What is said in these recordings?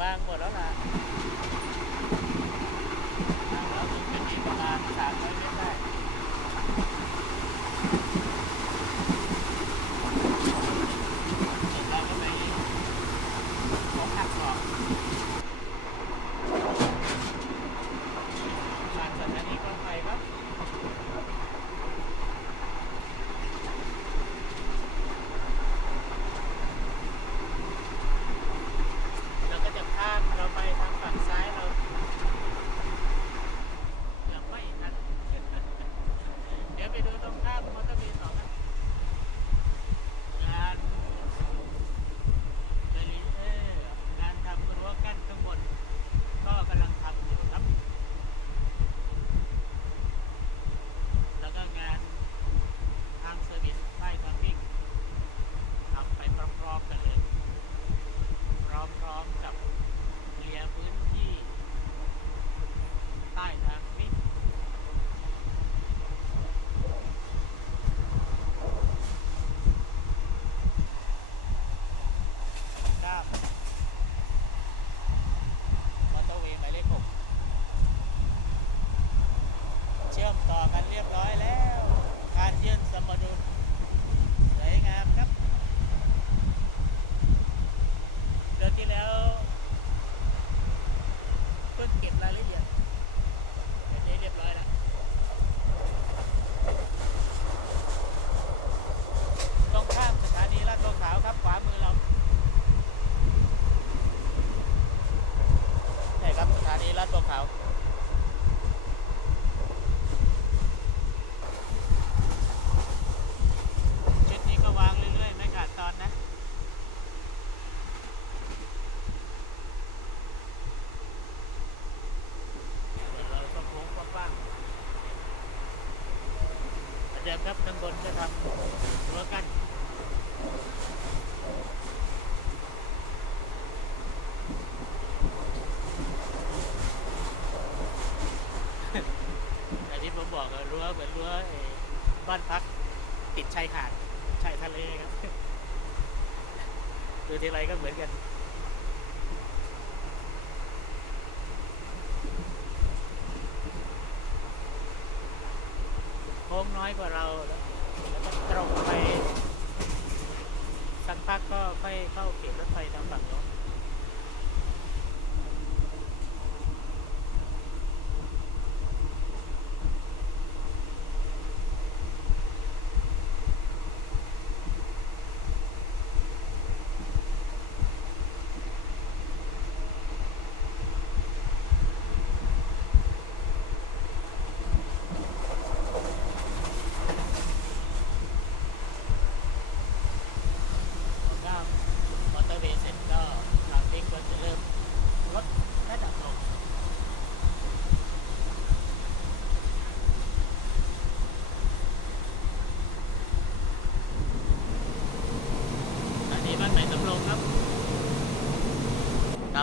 ว่างหมดแล้วล่ะแล้วเป็นอีกปรมาสามเมตรได้เราก็ไปของหักออก ครับด้านบนจะทำรั้วกันอันนี้ผมบอกว่ารั้วเหมือนรั้วบ้านพักติดชายหาดชายทะเลครับดูทีไรก็เหมือนกัน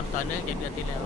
ทำต่อเนื่องจากเดือนที่แล้ว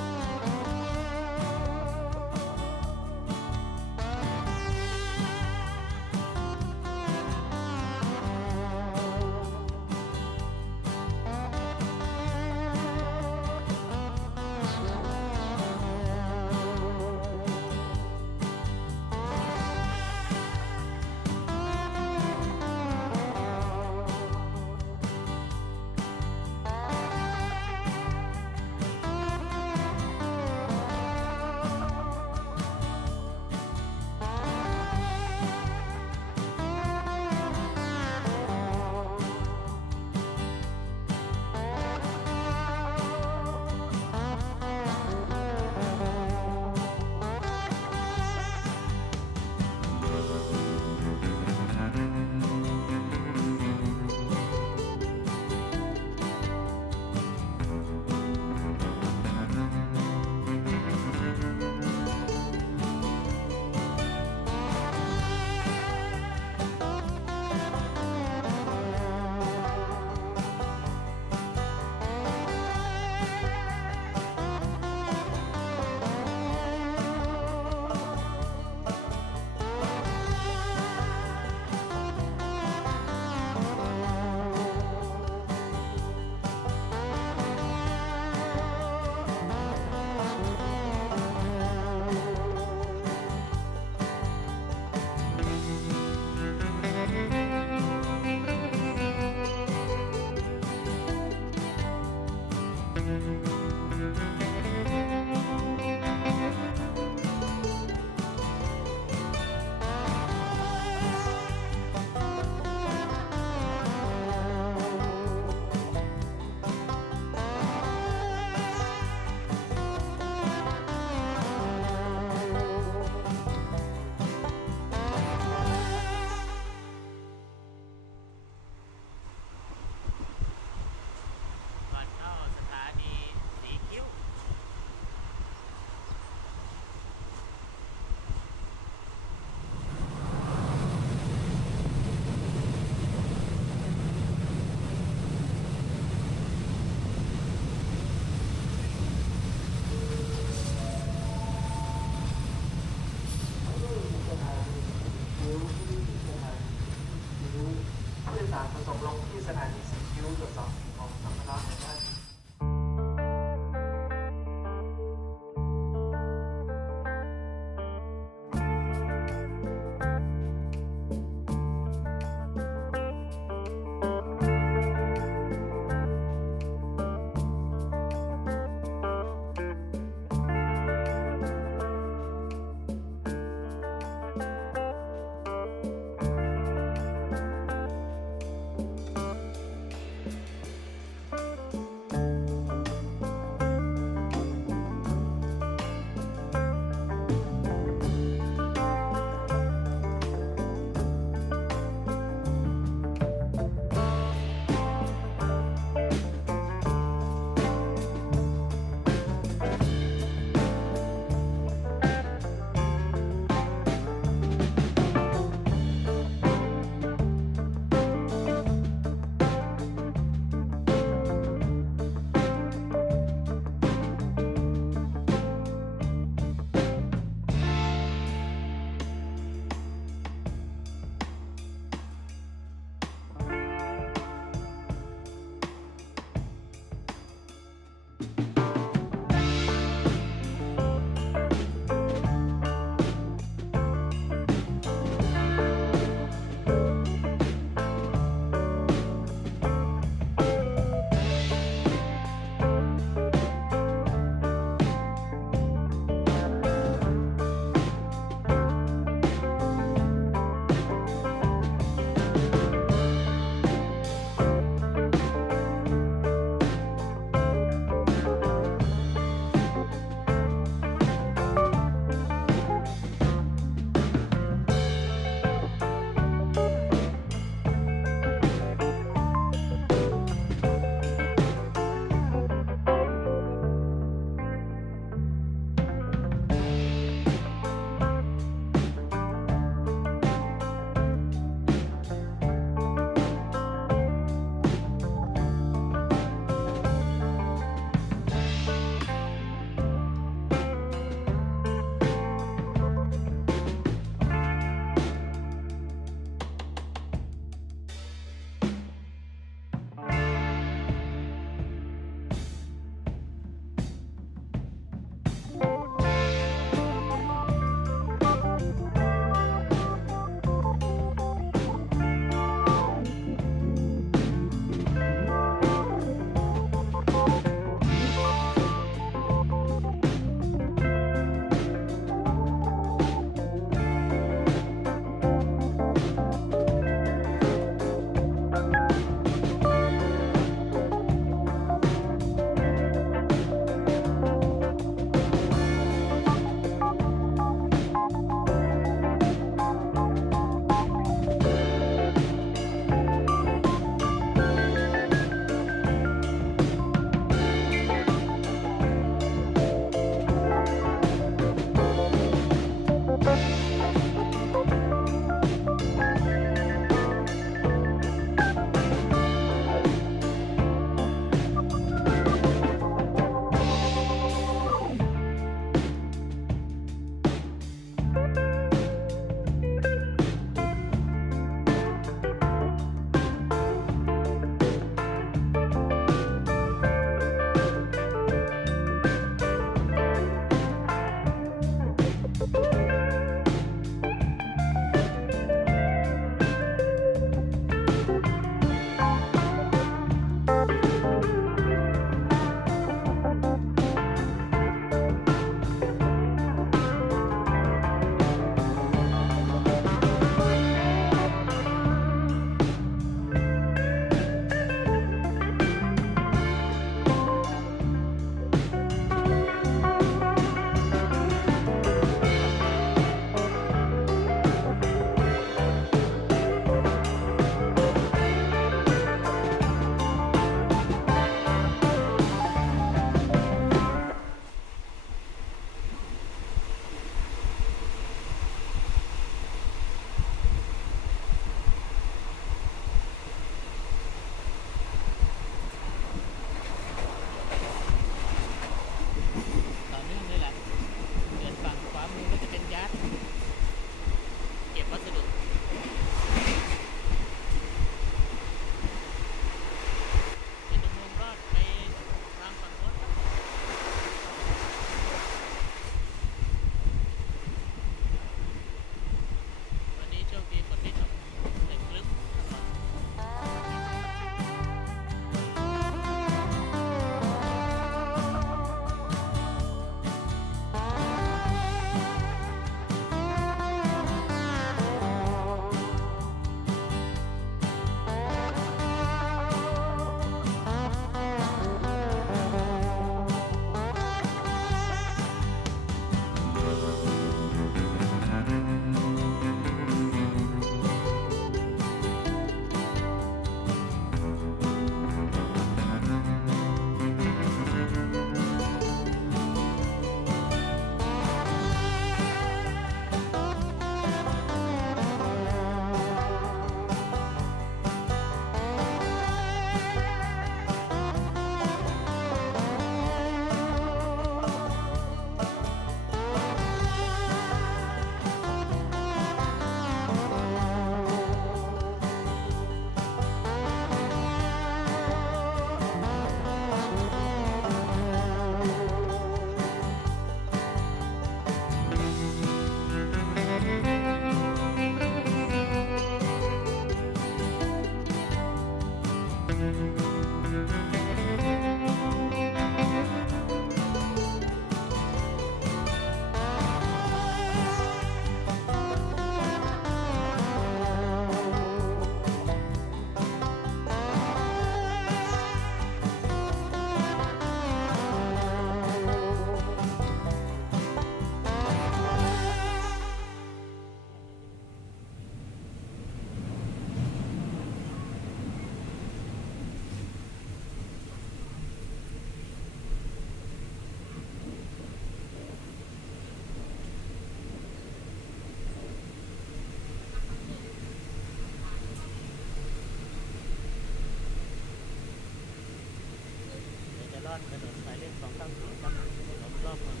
อ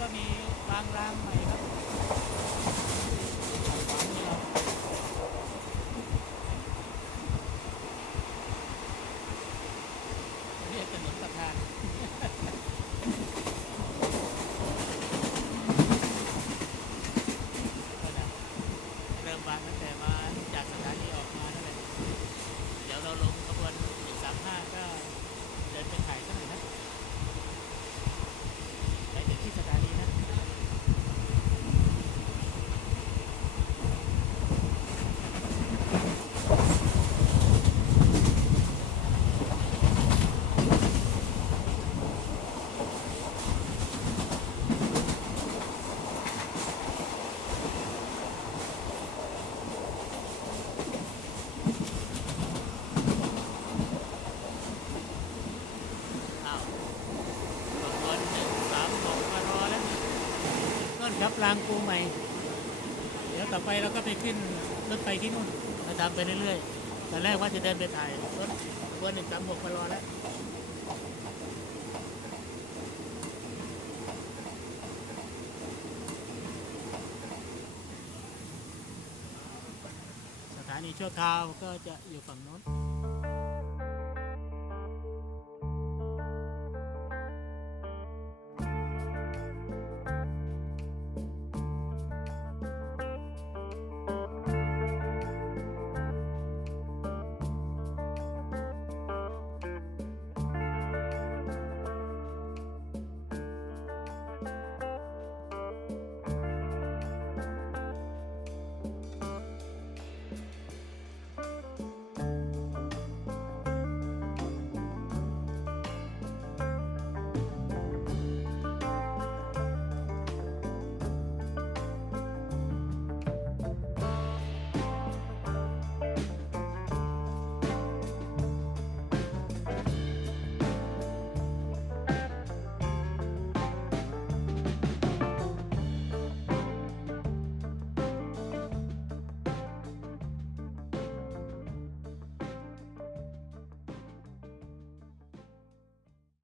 ก็มีวางรางใหม่ครับ รางปูใหม่ เดี๋ยวต่อไปเราก็ไปขึ้นรถไฟที่นู่นเราทำไปเรื่อยๆ แตอนแรกว่าจะเดินไปถ่ายรถเบอร์หนึ่งสามหกมารอแล้วสถานีชั่วคราวก็จะอยู่ฝั่งโน้น